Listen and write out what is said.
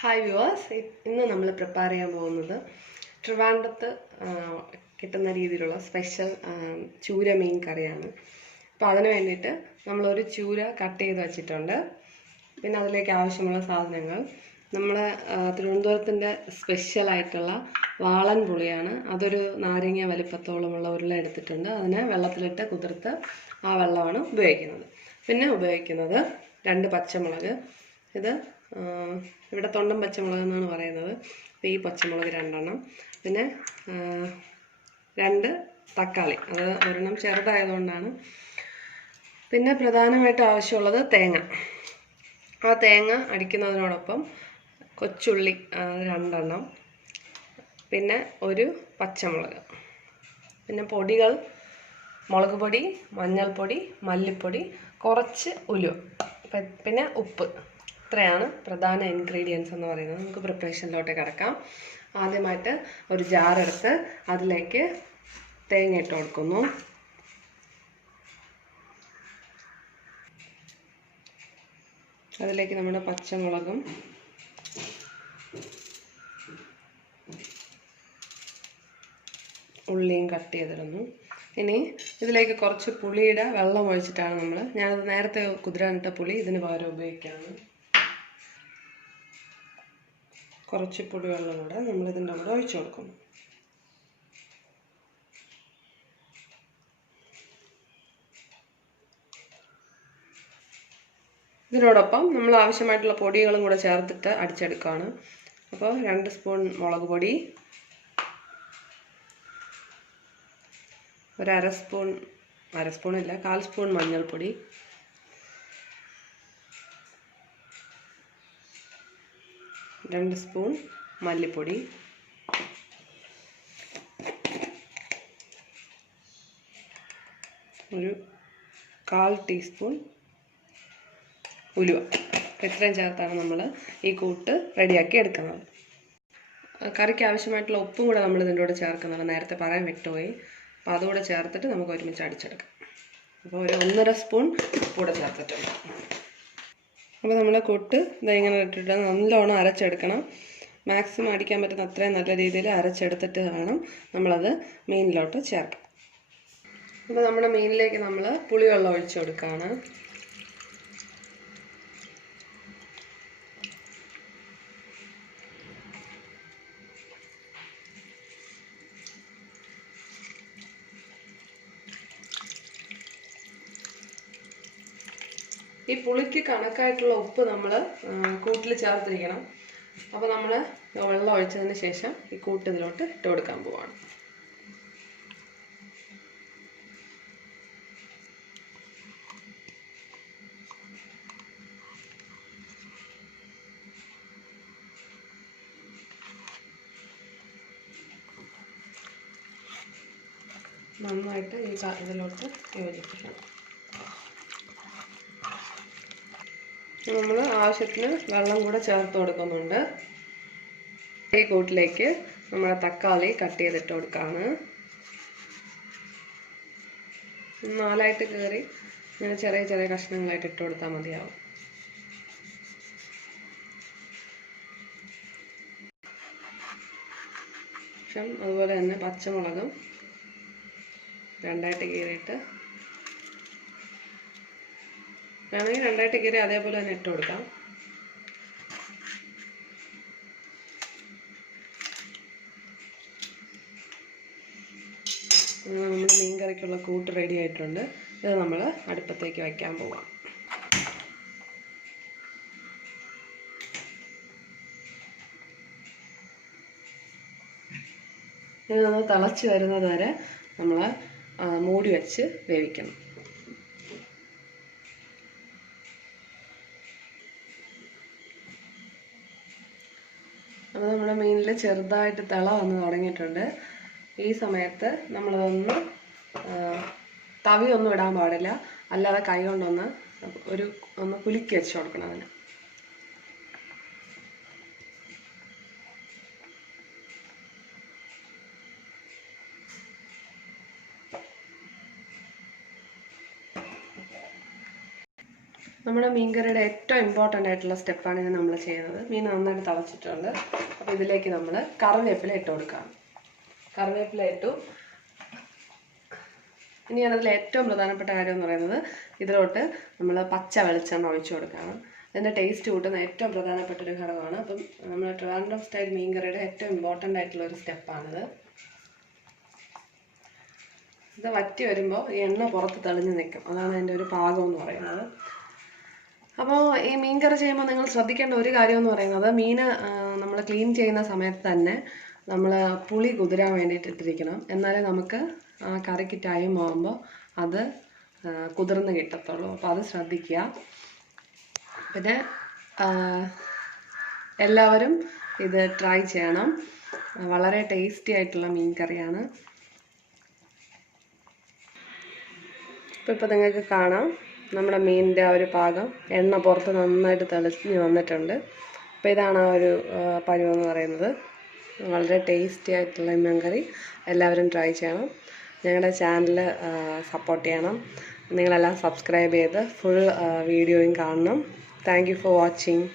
Hi viewers, ഇന്ന് നമ്മൾ prepare ചെയ്യാൻ പോകുന്നത് ട്രിവാൻഡ്രത്ത് കിട്ടുന്ന രീതിയിലുള്ള സ്പെഷ്യൽ ചൂര മീൻ കറിയാണ്. അപ്പോൾ അതിന് വേണ്ടിയിട്ട് നമ്മളൊരു ചൂര കട്ട് ചെയ്ത് വെച്ചിട്ടുണ്ട്. പിന്നെ അതിലേക്ക് ആവശ്യമുള്ള സാധനങ്ങൾ നമ്മൾ തിരുവനന്തപുരത്തിൻ്റെ സ്പെഷ്യലായിട്ടുള്ള വാളൻ പുളിയാണ്. അതൊരു നാരങ്ങ വലിപ്പത്തോളമുള്ള ഉരുള എടുത്തിട്ടുണ്ട്. അതിനെ വെള്ളത്തിലിട്ട് കുതിർത്ത് ആ വെള്ളമാണ് ഉപയോഗിക്കുന്നത്. പിന്നെ ഉപയോഗിക്കുന്നത് 2 പച്ചമുളക്. ഇത് ഇവിടെ തൊണ്ടൻ പച്ചമുളക് എന്നാണ് പറയുന്നത്. അപ്പോൾ ഈ പച്ചമുളക് 2 എണ്ണം. പിന്നെ 2 തക്കാളി, അത് ഒരെണ്ണം ചെറുതായതുകൊണ്ടാണ്. പിന്നെ പ്രധാനമായിട്ട് ആവശ്യമുള്ളത് തേങ്ങ. ആ തേങ്ങ അടിക്കുന്നതിനോടൊപ്പം കൊച്ചുള്ളി 2 എണ്ണം, പിന്നെ ഒരു പച്ചമുളക്, പിന്നെ പൊടികൾ മുളക് പൊടി, മഞ്ഞൾപ്പൊടി, മല്ലിപ്പൊടി, കുറച്ച് ഉലുവ, പിന്നെ ഉപ്പ്. ഇത്രയാണ് പ്രധാന ഇൻഗ്രീഡിയൻസ് എന്ന് പറയുന്നത്. നമുക്ക് പ്രിപ്പറേഷനിലോട്ട് കിടക്കാം. ആദ്യമായിട്ട് ഒരു ജാറെടുത്ത് അതിലേക്ക് തേങ്ങ ഇട്ട് കൊടുക്കുന്നു. അതിലേക്ക് നമ്മുടെ പച്ചമുളകും ഉള്ളിയും കട്ട് ചെയ്തിടുന്നു. ഇനി ഇതിലേക്ക് കുറച്ച് പുളിയുടെ വെള്ളം ഒഴിച്ചിട്ടാണ് ഞാനത് നേരത്തെ കുതിരാനിട്ട പുളി ഇതിന് പകരം ഉപയോഗിക്കുകയാണ്. കുറച്ച് പുളിവെള്ളം കൂടെ നമ്മളിതിൻ്റെ കൂടെ ഒഴിച്ചു കൊടുക്കുന്നു. ഇതിനോടൊപ്പം നമ്മൾ ആവശ്യമായിട്ടുള്ള പൊടികളും കൂടെ ചേർത്തിട്ട് അടിച്ചെടുക്കുകയാണ്. അപ്പോൾ 2 സ്പൂൺ മുളക് പൊടി, ഒരു അര സ്പൂണില്ല 1/4 സ്പൂൺ മഞ്ഞൾപ്പൊടി, 2 സ്പൂൺ മല്ലിപ്പൊടി, ഒരു 1/4 ടീസ്പൂൺ ഉലുവ. ഇത്രയും ചേർത്താണ് നമ്മൾ ഈ കൂട്ട് റെഡിയാക്കി എടുക്കുന്നത്. കറിക്ക് ആവശ്യമായിട്ടുള്ള ഉപ്പും കൂടെ നമ്മൾ ഇതിൻ്റെ കൂടെ ചേർക്കുന്നുണ്ട്. നേരത്തെ പറയാൻ വിട്ടുപോയി. അപ്പോൾ അതുകൂടെ ചേർത്തിട്ട് നമുക്ക് ഒരുമിച്ച് അടിച്ചെടുക്കാം. അപ്പോൾ ഒരു 1.5 സ്പൂൺ കൂടെ ചേർത്തിട്ടുണ്ട്. അപ്പോൾ നമ്മുടെ കൂട്ട് ഇങ്ങനെ ഇട്ടിട്ട് നല്ലോണം അരച്ചെടുക്കണം. മാക്സിമം അടിക്കാൻ പറ്റുന്ന അത്രയും നല്ല രീതിയിൽ അരച്ചെടുത്തിട്ട് വേണം നമ്മളത് മീനിലോട്ട് ചേർക്കാം. അപ്പോൾ നമ്മുടെ മീനിലേക്ക് നമ്മൾ പുളിവെള്ളം ഒഴിച്ചു കൊടുക്കുകയാണ്. ഈ പുളിക്ക് കണക്കായിട്ടുള്ള ഉപ്പ് നമ്മൾ കൂട്ടിൽ ചേർത്തിരിക്കണം. അപ്പോൾ നമ്മൾ വെള്ളം ഒഴിച്ചതിന് ശേഷം ഈ കൂട്ട് ഇതിലോട്ട് ഇട്ട് കൊടുക്കാൻ പോവാണ്. നന്നായിട്ട് ഇതിലോട്ട് യോജിപ്പിക്കണം. നമ്മൾ ആവശ്യത്തിന് വെള്ളം കൂടെ ചേർത്ത് കൊടുക്കുന്നുണ്ട്. ഈ കൂട്ടിലേക്ക് നമ്മൾ തക്കാളി കട്ട് ചെയ്തിട്ട് കൊടുക്കുകയാണ്. 4ആയിട്ട് കയറി ഇങ്ങനെ ചെറിയ ചെറിയ കഷ്ണങ്ങളായിട്ട് ഇട്ട് കൊടുത്താൽ മതിയാവും. അതുപോലെ തന്നെ പച്ചമുളകും 2ആയിട്ട് കീറിയിട്ട് വേണമെങ്കിൽ 2ആയിട്ട് കീറി അതേപോലെ തന്നെ ഇട്ട് കൊടുക്കാം. നമ്മുടെ മീൻ കറിക്കുള്ള കൂട്ട് റെഡി ആയിട്ടുണ്ട്. ഇത് നമ്മൾ അടുപ്പത്തേക്ക് വയ്ക്കാൻ പോവാം. ഇത് നമ്മൾ തിളച്ച് വരുന്നത് വരെ നമ്മൾ മൂടി വെച്ച് വേവിക്കണം. അപ്പോൾ നമ്മുടെ മീനിൽ ചെറുതായിട്ട് തിള വന്ന് തുടങ്ങിയിട്ടുണ്ട്. ഈ സമയത്ത് നമ്മളതൊന്ന് തവിയൊന്നും ഇടാൻ പാടില്ല, അല്ലാതെ കൈ കൊണ്ടൊന്ന് ഒന്ന് കുലുക്കി വെച്ച് കൊടുക്കണം അതിന്. നമ്മുടെ മീൻകറിയുടെ ഏറ്റവും ഇമ്പോർട്ടൻ്റ് ആയിട്ടുള്ള സ്റ്റെപ്പാണ് ഇത് നമ്മൾ ചെയ്യുന്നത്. മീൻ നന്നായിട്ട് തിളച്ചിട്ടുണ്ട്. അപ്പോൾ ഇതിലേക്ക് നമ്മൾ കറിവേപ്പില ഇട്ട് കൊടുക്കാം. കറിവേപ്പില ഇട്ടു. ഇനി അതിൽ ഏറ്റവും പ്രധാനപ്പെട്ട കാര്യം എന്ന് പറയുന്നത് ഇതിലോട്ട് നമ്മൾ പച്ച വെളിച്ചെണ്ണ ഒഴിച്ചു കൊടുക്കണം. അതിൻ്റെ ടേസ്റ്റ് കൂട്ടുന്ന ഏറ്റവും പ്രധാനപ്പെട്ട ഒരു ഘടകമാണ്. അപ്പം നമ്മൾ ട്രിവാൻഡ്രം സ്റ്റൈൽ മീൻകറിയുടെ ഏറ്റവും ഇമ്പോർട്ടൻ്റ് ആയിട്ടുള്ള ഒരു സ്റ്റെപ്പാണിത്. ഇത് വറ്റി വരുമ്പോൾ ഈ എണ്ണ പുറത്ത് തെളിഞ്ഞ് നിൽക്കും. അതാണ് അതിൻ്റെ ഒരു പാകം എന്ന് പറയുന്നത്. അപ്പോൾ ഈ മീൻകറി ചെയ്യുമ്പോൾ നിങ്ങൾ ശ്രദ്ധിക്കേണ്ട ഒരു കാര്യം എന്ന് പറയുന്നത്, മീൻ നമ്മൾ ക്ലീൻ ചെയ്യുന്ന സമയത്ത് തന്നെ നമ്മൾ പുളി കുതിരാൻ വേണ്ടിയിട്ട് ഇട്ടിരിക്കണം. എന്നാലേ നമുക്ക് ആ കറിക്ക് ടൈം ആകുമ്പോൾ അത് കുതിർന്ന് കിട്ടത്തുള്ളൂ. അപ്പോൾ അത് ശ്രദ്ധിക്കുക. പിന്നെ എല്ലാവരും ഇത് ട്രൈ ചെയ്യണം. വളരെ ടേസ്റ്റി ആയിട്ടുള്ള മീൻ കറിയാണ്. ഇപ്പോൾ നിങ്ങൾക്ക് കാണാം നമ്മുടെ മീനിൻ്റെ ആ ഒരു പാകം, എണ്ണ പുറത്ത് നന്നായിട്ട് തെളിഞ്ഞ് വന്നിട്ടുണ്ട്. അപ്പോൾ ഇതാണ് ആ ഒരു പരുവം എന്ന് പറയുന്നത്. വളരെ ടേസ്റ്റി ആയിട്ടുള്ള മീൻ കറി എല്ലാവരും ട്രൈ ചെയ്യണം. ഞങ്ങളുടെ ചാനൽ സപ്പോർട്ട് ചെയ്യണം. നിങ്ങളെല്ലാം സബ്സ്ക്രൈബ് ചെയ്ത് ഫുൾ വീഡിയോയും കാണണം. Thank you for watching.